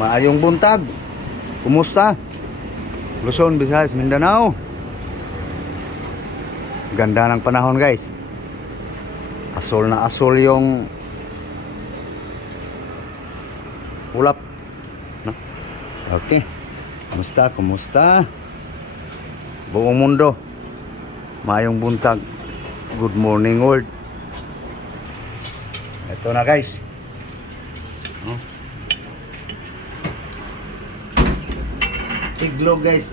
Maayong buntag. Kumusta? Luzon, Visayas, Mindanao. Ganda ng panahon, guys. Asol na asol yung ulap. No? Okay. Kumusta? Kumusta? Buong mundo. Maayong buntag. Good morning, world. Ito na, guys. No? Iglog, guys.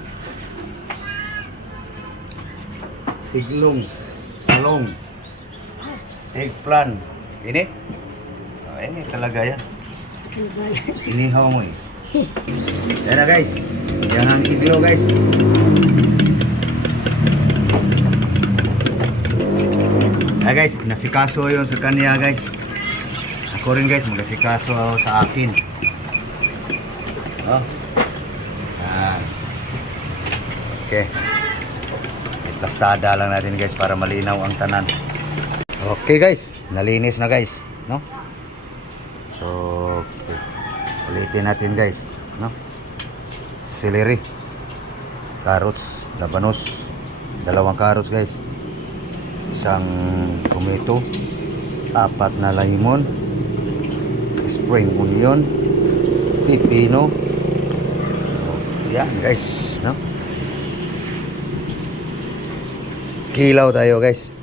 Iglong, talong, eggplant. Ini? Oh, ini talaga yan. Inihaw mo eh. Yan na, guys. Yan ang iglo, guys. Ah, guys, nasikaso yun sa kanya, guys. Ako rin, guys, magasikaso sa akin. Oh. Yan. Okay. Plastada lang natin, guys, para malinaw ang tanan. Okay, guys, nalinis na, guys, no? So, okay. Ulitin natin, guys, no? Celery, carrots, labanos, 2 carrots, guys, 1 tomato, 4 na lemon, spring onion, pipino. Yan, guys, no? Kilaw tayo, guys.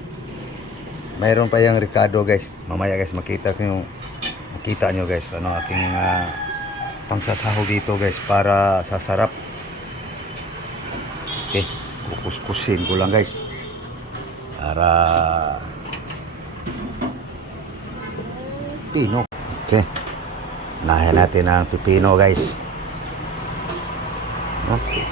Mayroon pa yung Ricardo, guys. Mamaya, guys, makita nyo, guys, ano aking pangsasahog dito, guys, para sa sarap. Okay, kukuskusin ko lang, guys, para pino. Okay, nahin natin ang pipino, guys. Okay.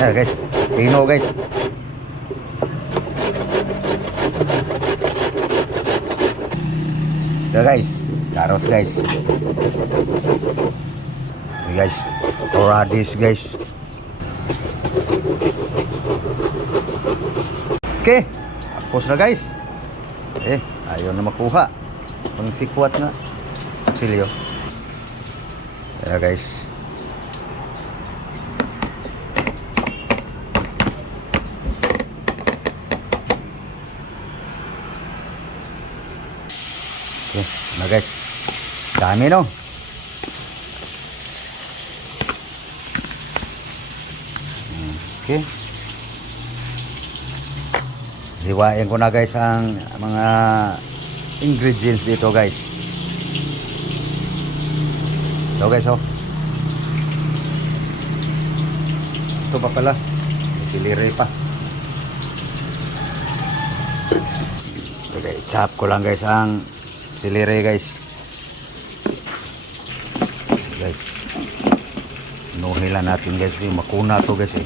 Ayan, guys, pino, guys. Ito, guys, carrots, guys. Ito, guys, radish, guys. Okay, tapos na, guys. Ayaw na makuha pang sikwat na silyo. Ayan, guys. Okay, na, guys. Dami, no? Okay. Hiwain ko na, guys, ang mga ingredients dito, guys. Ito, guys, oh. Ito pa pala. Siliri pa. Okay, chop ko lang, guys, ang siliri, guys. Guys, nuhilan natin, guys. Makuna to, guys, eh.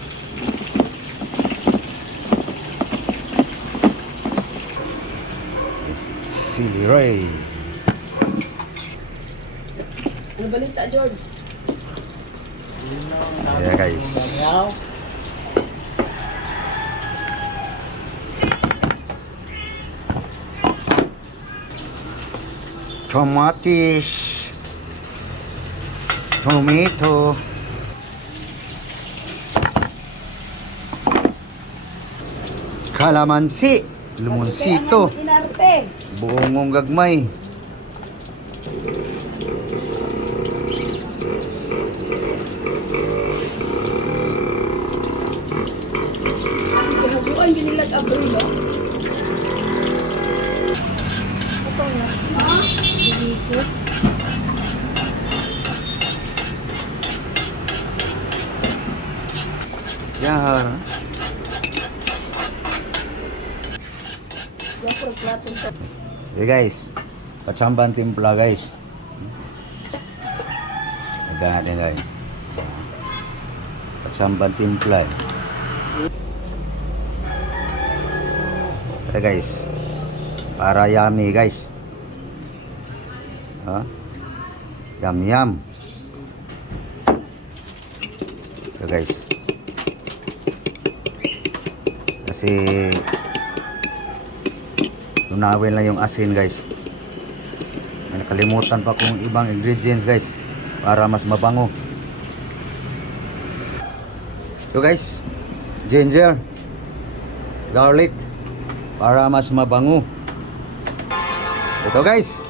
Siliri. Ano balita, George? Ayan, guys. Kamatis, tomato, kalamansi, limonsito, buongong gagmay. Haguan din nila aboy, no? Ito na. Dito. Yan. Okay, guys, pachamban timpla, guys. Agad natin, guys. Pachamban timpla. Okay, guys, para yummy, guys. Yum yum. So, guys, kasi tunawin lang yung asin guys. May nakalimutan pa kung ibang ingredients guys para mas mabango. So guys, ginger, garlic para mas mabango. Ito guys.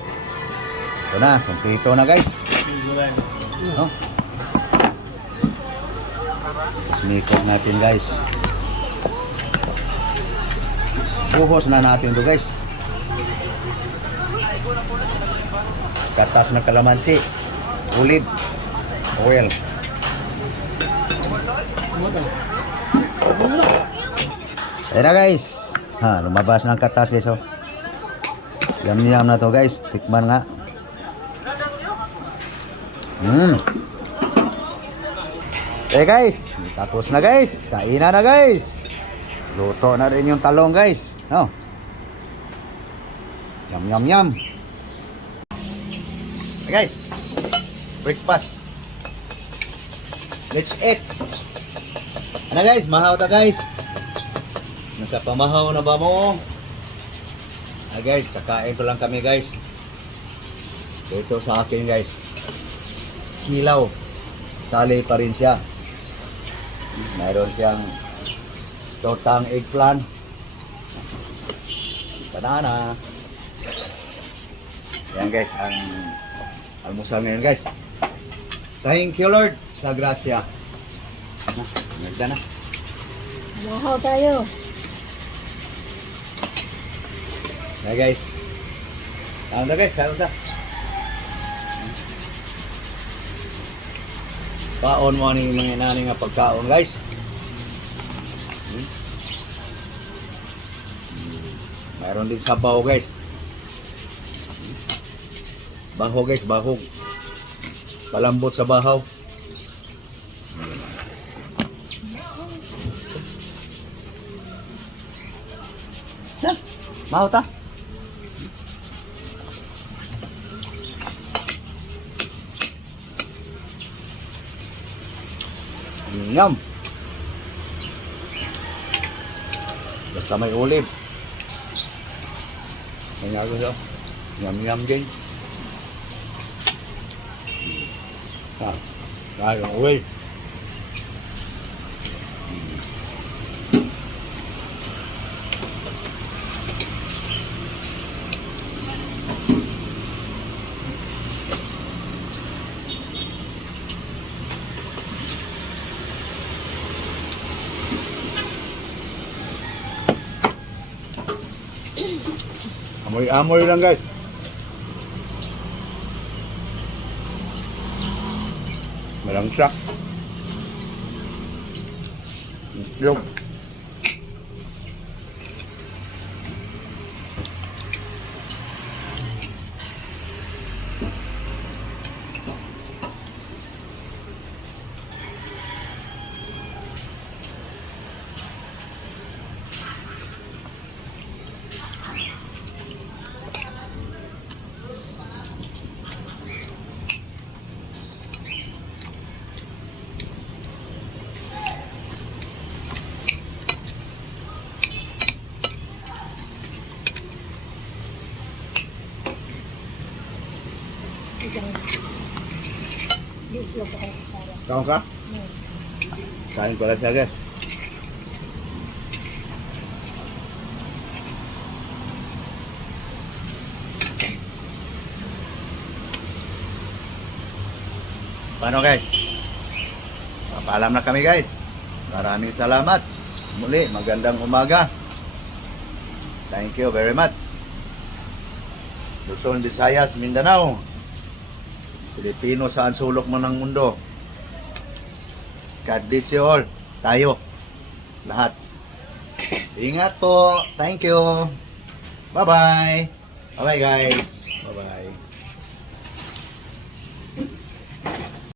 Ito na, kompleto na guys. No? Smikot natin guys. Buhos na natin to guys. Katas na kalamansi, olive oil. Ayan na guys. Ha, lumabas ng katas guys oh. Yum na to guys. Tikman nga. Eh guys, tapos na guys. Kainan na guys. Luto na rin yung talong guys. No? Yum. Hey guys, breakfast. Let's eat. Ano guys, mahaw ta guys. Nakapamahaw na ba mo? Ah guys, kakain ko lang kami guys. Ito sa akin guys. Kilaw. Sali pa rin siya. Mayroon siyang tortang eggplant. Banana. Yan guys, ang almusal ngayon guys. Thank you Lord sa grasya. Nagda na. Mahaw tayo. Hey guys. Ano na guys, ano na? Kaon mo ni mga nani nga pagkaon guys. Mayroon din sabaw guys. Baho guys, baho. Palambot sa bahaw. Mau ta? Yum. Basta may olive. Kanya ko siya. Yum din. Ha. Kaya yung olive. Amoy lang guys. Malangsa. Yung. Dito ko kayo kusara. Kamu ka? Kain ko lang siya guys. Paano guys? Papaalam na kami guys. Maraming salamat. Muli, magandang umaga. Thank you very much. Luzon, Visayas, Mindanao. Pilipino saan sulok mo ng mundo. God bless you all. Tayo. Lahat. Ingat po. Thank you. Bye-bye. Bye-bye guys. Bye-bye.